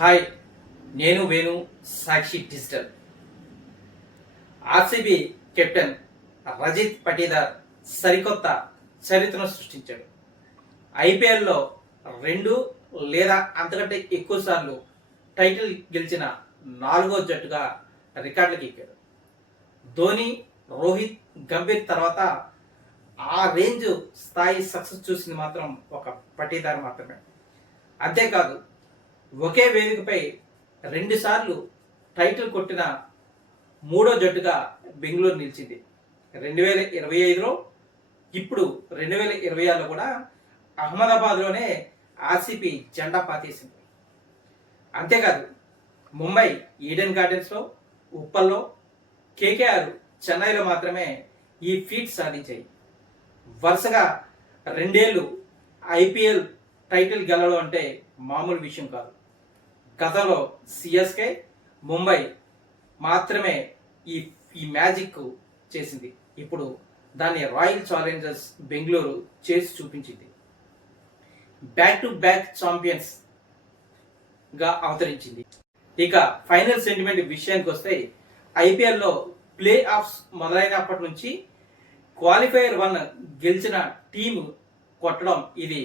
Hi, నేను Venu Sakshi digital. RCB captain Rajat Patidar సరికొత్త చరిత్రను సృష్టించాడు. ఐపీఎల్లో 2 లేదా అంతకంటే ఎక్కువ సార్లు టైటిల్ గెలిచిన 4వ జట్టుగా రికార్డులకు ఎక్కాడు. ధోని, రోహిత్, గంభీర్ తర్వాత ఆ రేంజ్ స్థాయి సక్సెస్ చూసింది మాత్రం ఒక పటీదార్ మాత్రమే. అంతేకాదు, ఒకే వేదికపై 2 సార్లు టైటిల్ కొట్టిన 3వ జట్టుగా బెంగళూరు నిలిచింది. 2025లో, ఇప్పుడు 2026లో కూడా అహ్మదాబాద్లోనే ఆర్సీబీ జెండా పాతేసింది. అంతేకాదు, ముంబై ఈడెన్ గార్డెన్స్లో, ఉప్పల్లో, కేకేఆర్ చెన్నైలో మాత్రమే ఈ ఫీట్ సాధించాయి. వరుసగా 2 ఏళ్ళు ఐపీఎల్ టైటిల్ గెలవడం అంటే మామూలు విషయం కాదు. గతంలో సిఎస్కే, ముంబై మాత్రమే ఈ ఈ మ్యాజిక్ చేసింది. ఇప్పుడు దాన్ని రాయల్ ఛాలెంజర్స్ బెంగళూరు చేసి చూపించింది. బ్యాక్ టు బ్యాక్ ఛాంపియన్స్ గా అవతరించింది. ఇక ఫైనల్ సెంటిమెంట్ విషయానికి వస్తే, ఐపీఎల్లో ప్లే ఆఫ్స్ మొదలైనప్పటి నుంచి క్వాలిఫైయర్ 1 గెలిచిన టీము కొట్టడం ఇది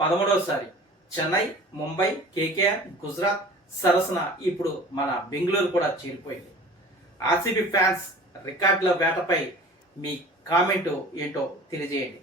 13వసారి. చెన్నై, ముంబై, కేకేఆర్, గుజరాత్ సరసన ఇప్పుడు మన బెంగళూరు కూడా చేరిపోయింది. ఆర్సీబీ ఫ్యాన్స్ రికార్డుల వేటపై మీ కామెంటు ఏంటో తెలియజేయండి.